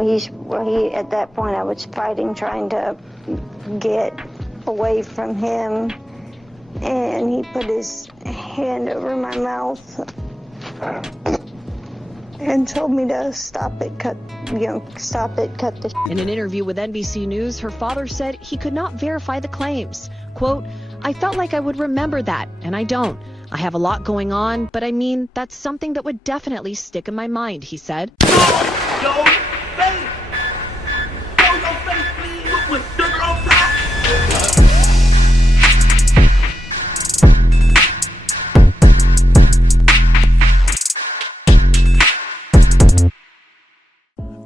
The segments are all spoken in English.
he at that point I was fighting, trying to get away from him, and he put his hand over my mouth and told me to stop it, cut the. In an interview with NBC News, her father said he could not verify the claims. Quote, "I felt like I would remember that, and I don't. I have a lot going on, but I mean, that's something that would definitely stick in my mind," he said.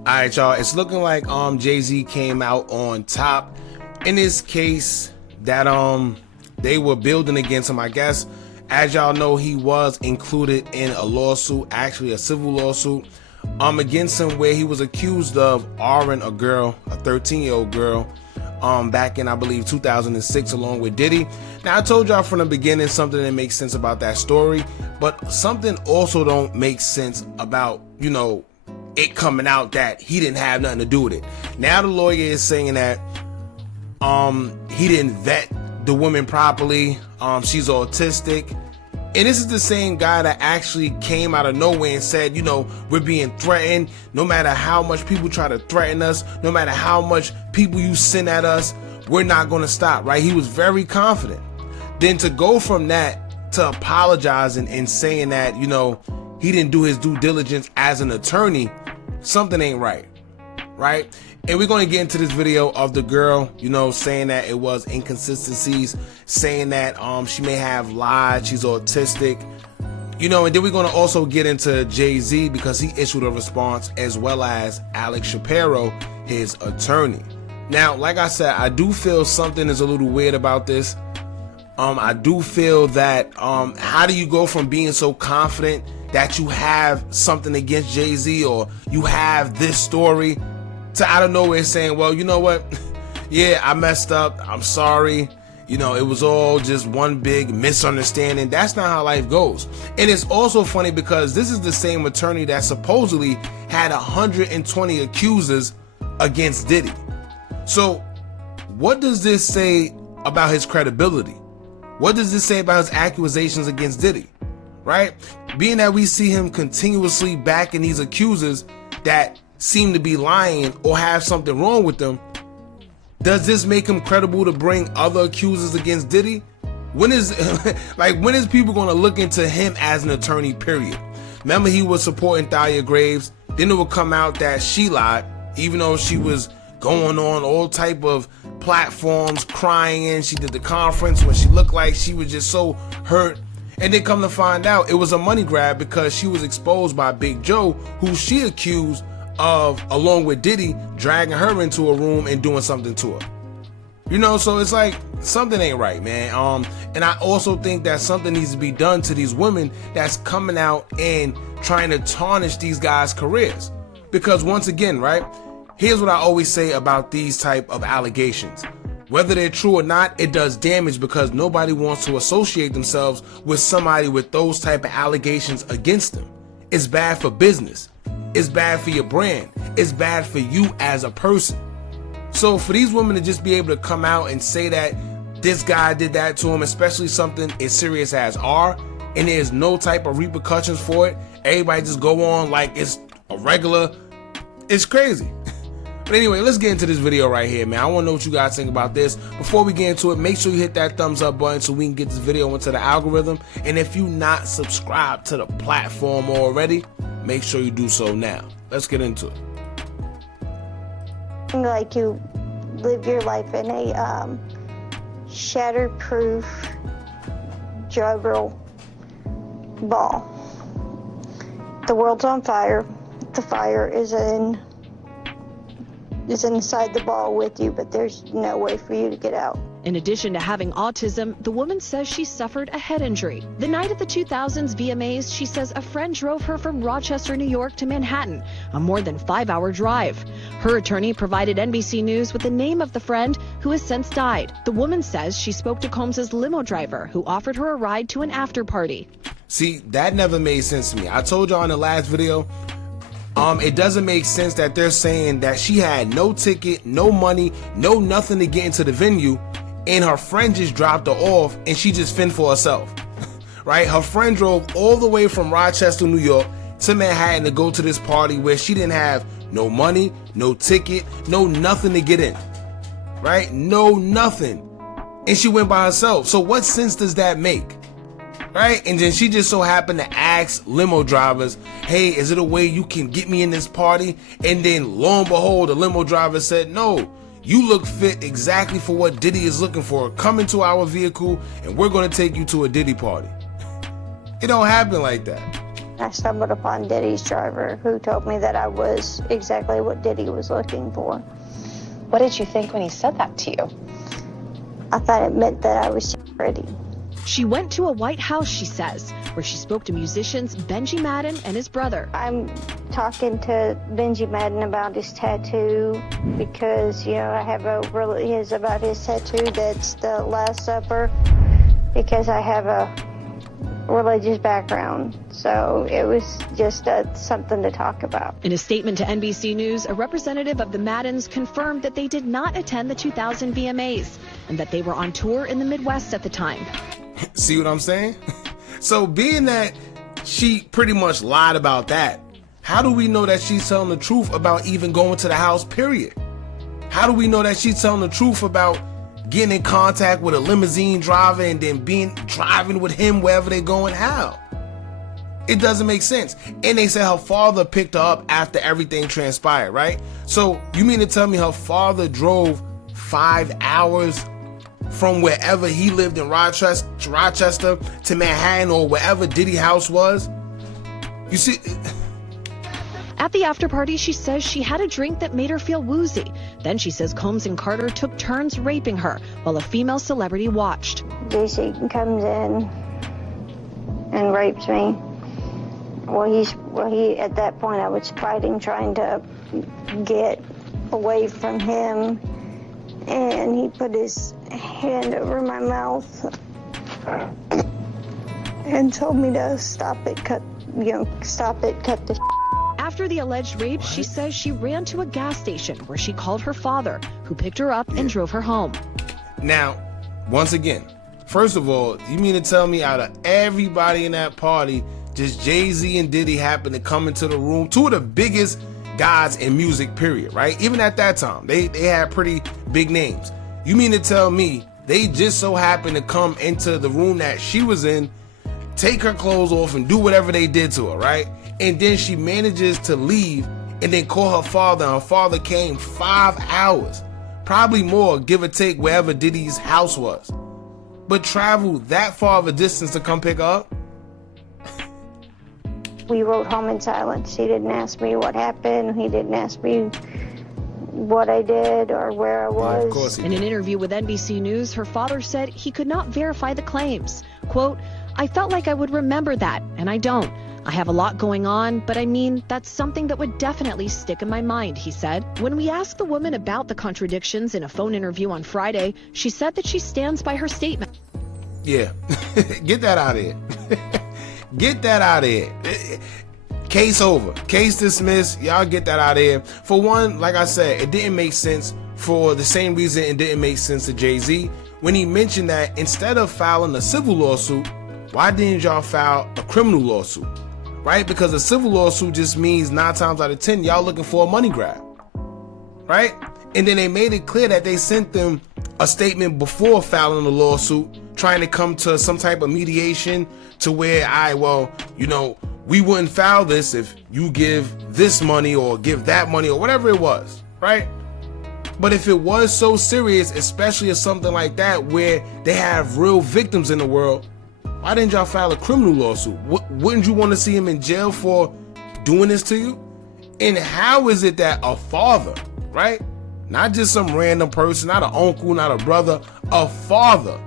Alright, y'all, it's looking like Jay-Z came out on top in this case that they were building against him. I guess, as y'all know, he was included in a lawsuit, actually a civil lawsuit, against him, where he was accused of R-ing a girl, a 13-year-old girl, back in, I believe, 2006, along with Diddy. Now, I told y'all from the beginning something that makes sense about that story, but something also don't make sense about, you know, it coming out that he didn't have nothing to do with it. Now the lawyer is saying that he didn't vet the woman properly, she's autistic, and this is the same guy that actually came out of nowhere and said, you know, we're being threatened. No matter how much people try to threaten us, no matter how much people you send at us, we're not going to stop, right? He was very confident. Then to go from that to apologizing and saying that, you know, he didn't do his due diligence as an attorney, something ain't right, right? And we're going to get into this video of the girl, you know, saying that it was inconsistencies, saying that she may have lied, she's autistic, you know, and then we're going to also get into Jay-Z because he issued a response, as well as Alex Shapiro, his attorney. Now, like I said, I do feel something is a little weird about this. I do feel that how do you go from being so confident that you have something against Jay-Z, or you have this story, to out of nowhere saying, well, you know what, yeah, I messed up, I'm sorry, you know, it was all just one big misunderstanding. That's not how life goes. And it's also funny because this is the same attorney that supposedly had 120 accusers against Diddy. So what does this say about his credibility? What does this say about his accusations against Diddy, right? Being that we see him continuously backing these accusers that seem to be lying or have something wrong with them, does this make him credible to bring other accusers against Diddy? When is when is people going to look into him as an attorney, period? Remember, he was supporting Thalia Graves. Then it would come out that she lied, even though she was going on all type of platforms crying, and she did the conference when she looked like she was just so hurt. And then come to find out it was a money grab because she was exposed by Big Joe, who she accused of, along with Diddy, dragging her into a room and doing something to her. You know, so it's like something ain't right, man. And I also think that something needs to be done to these women that's coming out and trying to tarnish these guys' careers. Because once again, right, here's what I always say about these type of allegations. Whether they're true or not, it does damage because nobody wants to associate themselves with somebody with those type of allegations against them. It's bad for business. It's bad for your brand. It's bad for you as a person. So for these women to just be able to come out and say that this guy did that to him, especially something as serious as R, and there's no type of repercussions for it, everybody just go on like it's a regular, it's crazy. But anyway, let's get into this video right here, man. I want to know what you guys think about this. Before we get into it, make sure you hit that thumbs up button so we can get this video into the algorithm. And if you not subscribed to the platform already, make sure you do so now. Let's get into it. Like you live your life in a shatterproof juggle ball. The world's on fire. The fire is inside the ball with you, but there's no way for you to get out. In addition to having autism, the woman says she suffered a head injury. The night of the 2000s VMAs, she says a friend drove her from Rochester, New York to Manhattan, a more than 5-hour drive. Her attorney provided NBC News with the name of the friend, who has since died. The woman says she spoke to Combs's limo driver, who offered her a ride to an after party. See, that never made sense to me. I told y'all in the last video, It doesn't make sense that they're saying that she had no ticket, no money, no nothing to get into the venue, and her friend just dropped her off and she just fend for herself. Right? Her friend drove all the way from Rochester, New York to Manhattan to go to this party where she didn't have no money, no ticket, no nothing to get in. Right? No nothing. And she went by herself. So what sense does that make? Right? And then she just so happened to ask limo drivers, hey, is it a way you can get me in this party? And then lo and behold, the limo driver said, no, you look fit exactly for what Diddy is looking for. Come into our vehicle and we're going to take you to a Diddy party. It don't happen like that. I stumbled upon Diddy's driver, who told me that I was exactly what Diddy was looking for. What did you think when he said that to you? I thought it meant that I was pretty. She went to a White House, she says, where she spoke to musicians Benji Madden and his brother. I'm talking to Benji Madden about his tattoo because, I have about his tattoo that's the Last Supper, because I have a religious background. So it was just something to talk about. In a statement to NBC News, a representative of the Maddens confirmed that they did not attend the 2000 VMAs and that they were on tour in the Midwest at the time. See what I'm saying? So being that she pretty much lied about that, how do we know that she's telling the truth about even going to the house, period? How do we know that she's telling the truth about getting in contact with a limousine driver and then driving with him wherever they're going? How? It doesn't make sense. And they said her father picked her up after everything transpired, right? So you mean to tell me her father drove 5 hours from wherever he lived in Rochester to Manhattan or wherever Diddy house was? You see? At the after party, she says she had a drink that made her feel woozy. Then she says Combs and Carter took turns raping her while a female celebrity watched. JC comes in and rapes me. He at that point I was fighting, trying to get away from him, and he put his hand over my mouth and told me to stop it, cut the. After the alleged rape, she says she ran to a gas station where she called her father, who picked her up and drove her home. Now, once again, first of all, you mean to tell me out of everybody in that party, just Jay-Z and Diddy happened to come into the room, two of the biggest guys in music, period, right? Even at that time, they had pretty big names. You mean to tell me they just so happened to come into the room that she was in, take her clothes off and do whatever they did to her, right? And then she manages to leave and then call her father, and her father came 5 hours, probably more, give or take, wherever Diddy's house was, but traveled that far of a distance to come pick her up? We rode home in silence. He didn't ask me what happened. He didn't ask me what I did or where I was. Yeah, of course he did. In an interview with NBC News, her father said he could not verify the claims. Quote, I felt like I would remember that, and I don't. I have a lot going on, but I mean, that's something that would definitely stick in my mind, he said. When we asked the woman about the contradictions in a phone interview on Friday, she said that she stands by her statement. Yeah, get that out of here. Get that out of here. Case over. Case dismissed. Y'all get that out of here. For one, like I said, it didn't make sense for the same reason it didn't make sense to Jay-Z when he mentioned that instead of filing a civil lawsuit, why didn't y'all file a criminal lawsuit? Right? Because a civil lawsuit just means 9 times out of 10, y'all looking for a money grab. Right? And then they made it clear that they sent them a statement before filing the lawsuit, trying to come to some type of mediation to where, we wouldn't file this if you give this money or give that money or whatever it was, right? But if it was so serious, especially if something like that where they have real victims in the world, why didn't y'all file a criminal lawsuit? Wouldn't you want to see him in jail for doing this to you? And how is it that a father, right? Not just some random person, not an uncle, not a brother, a father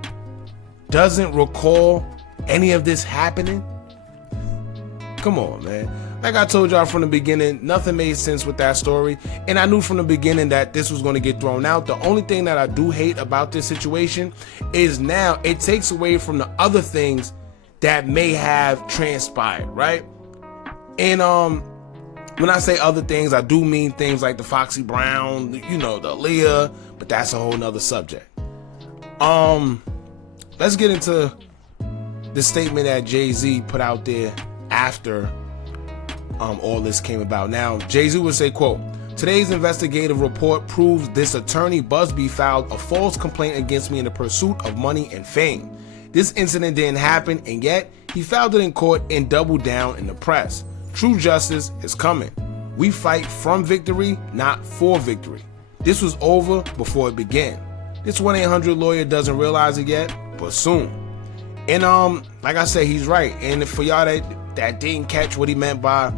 doesn't recall any of this happening? Come on, man. Like I told y'all from the beginning, nothing made sense with that story. And I knew from the beginning that this was going to get thrown out. The only thing that I do hate about this situation is now it takes away from the other things that may have transpired, right? And When I say other things, I do mean things like the Foxy Brown, the Aaliyah, but that's a whole nother subject. Let's get into the statement that Jay-Z put out there after all this came about. Now, Jay-Z would say, quote, "Today's investigative report proves this attorney Buzbee filed a false complaint against me in the pursuit of money and fame. This incident didn't happen, and yet he filed it in court and doubled down in the press. True justice is coming. We fight from victory, not for victory. This was over before it began. This 1-800 lawyer doesn't realize it yet, but soon." And like I said, he's right. And for y'all that didn't catch what he meant by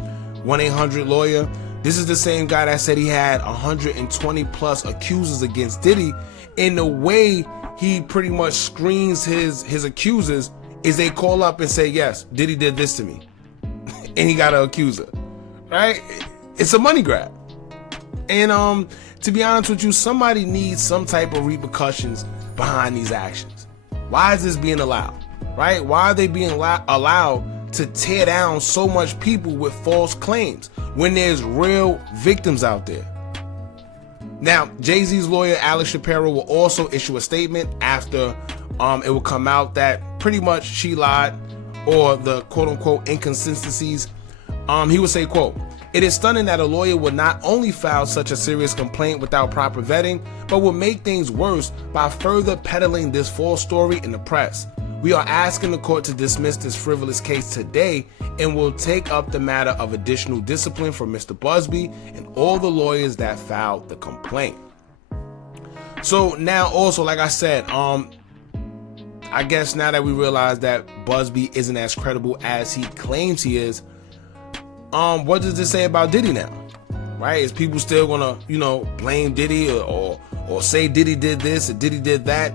1-800 lawyer, this is the same guy that said he had 120 plus accusers against Diddy. And the way he pretty much screens his accusers is they call up and say, yes, Diddy did this to me. And he got an accuser, right? It's a money grab. And to be honest with you, somebody needs some type of repercussions behind these actions. Why is this being allowed, right? Why are they being allowed to tear down so much people with false claims when there's real victims out there? Now, Jay-Z's lawyer, Alex Shapiro, will also issue a statement after it will come out that pretty much she lied, or the quote-unquote inconsistencies. He would say, quote, "It is stunning that a lawyer would not only file such a serious complaint without proper vetting, but will make things worse by further peddling this false story in the press. We are asking the court to dismiss this frivolous case today and will take up the matter of additional discipline for Mr. Buzbee and all the lawyers that filed the complaint." So now also, like I said, I guess now that we realize that Buzbee isn't as credible as he claims he is, what does this say about Diddy now? Right? Is people still gonna, blame Diddy or say Diddy did this or Diddy did that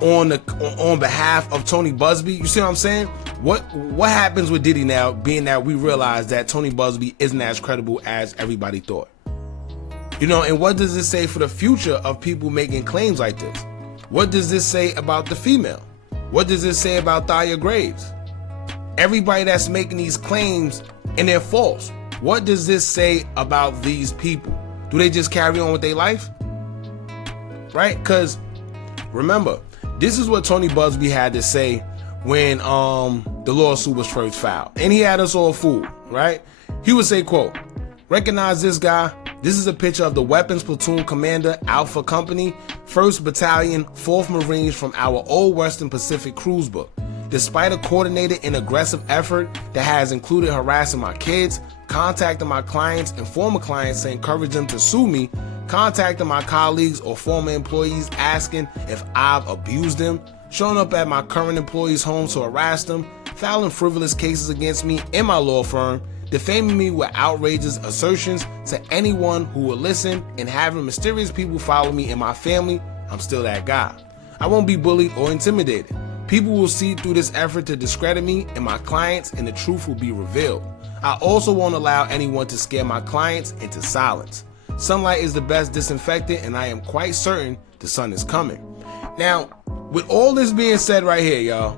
on behalf of Tony Buzbee? You see what I'm saying? What happens with Diddy now, being that we realize that Tony Buzbee isn't as credible as everybody thought? And what does this say for the future of people making claims like this? What does this say about the female? What does this say about Thalia Graves? Everybody that's making these claims and they're false. What does this say about these people? Do they just carry on with their life? Right? Because remember, this is what Tony Buzbee had to say when the lawsuit was first filed. And he had us all fooled, right? He would say, quote, "Recognize this guy? This is a picture of the Weapons Platoon Commander, Alpha Company, 1st Battalion, 4th Marines from our Old Western Pacific cruise book. Despite a coordinated and aggressive effort that has included harassing my kids, contacting my clients and former clients to encourage them to sue me, contacting my colleagues or former employees asking if I've abused them, showing up at my current employees' homes to harass them, filing frivolous cases against me and my law firm, defaming me with outrageous assertions to anyone who will listen, and having mysterious people follow me and my family, I'm still that guy. I won't be bullied or intimidated. People will see through this effort to discredit me and my clients, and the truth will be revealed. I also won't allow anyone to scare my clients into silence. Sunlight is the best disinfectant, and I am quite certain the sun is coming." Now, with all this being said right here, y'all,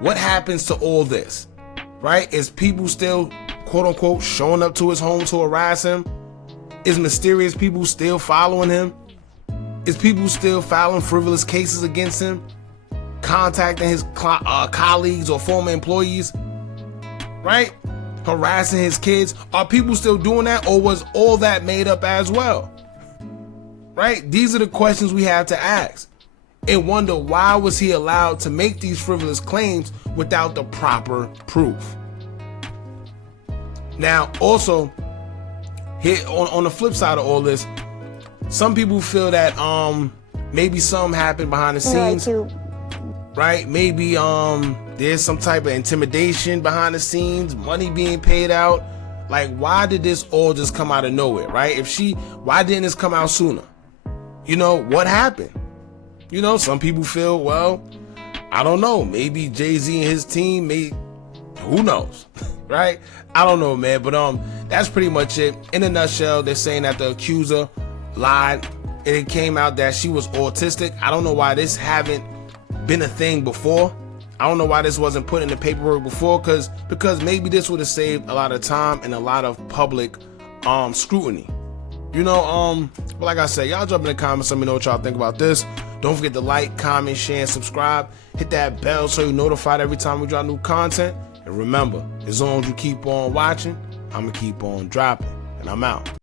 what happens to all this? Right? Is people still, quote unquote, showing up to his home to harass him? Is mysterious people still following him? Is people still filing frivolous cases against him? Contacting his colleagues or former employees? Right? Harassing his kids? Are people still doing that, or was all that made up as well? Right? These are the questions we have to ask and wonder, why was he allowed to make these frivolous claims without the proper proof? Now, also, here on the flip side of all this, some people feel that maybe something happened behind the scenes, right? Maybe there's some type of intimidation behind the scenes, money being paid out. Like, why did this all just come out of nowhere, right? Why didn't this come out sooner? What happened? Some people feel, well, I don't know, maybe Jay-Z and his team, who knows, right? I don't know, man, but that's pretty much it. In a nutshell, they're saying that the accuser lied, and it came out that she was autistic. I don't know why this haven't been a thing before. I don't know why this wasn't put in the paperwork before, because maybe this would have saved a lot of time and a lot of public scrutiny. You know, but like I said, y'all jump in the comments, let me know what y'all think about this. Don't forget to like, comment, share, and subscribe. Hit that bell so you're notified every time we drop new content. And remember, as long as you keep on watching, I'm gonna keep on dropping. And I'm out.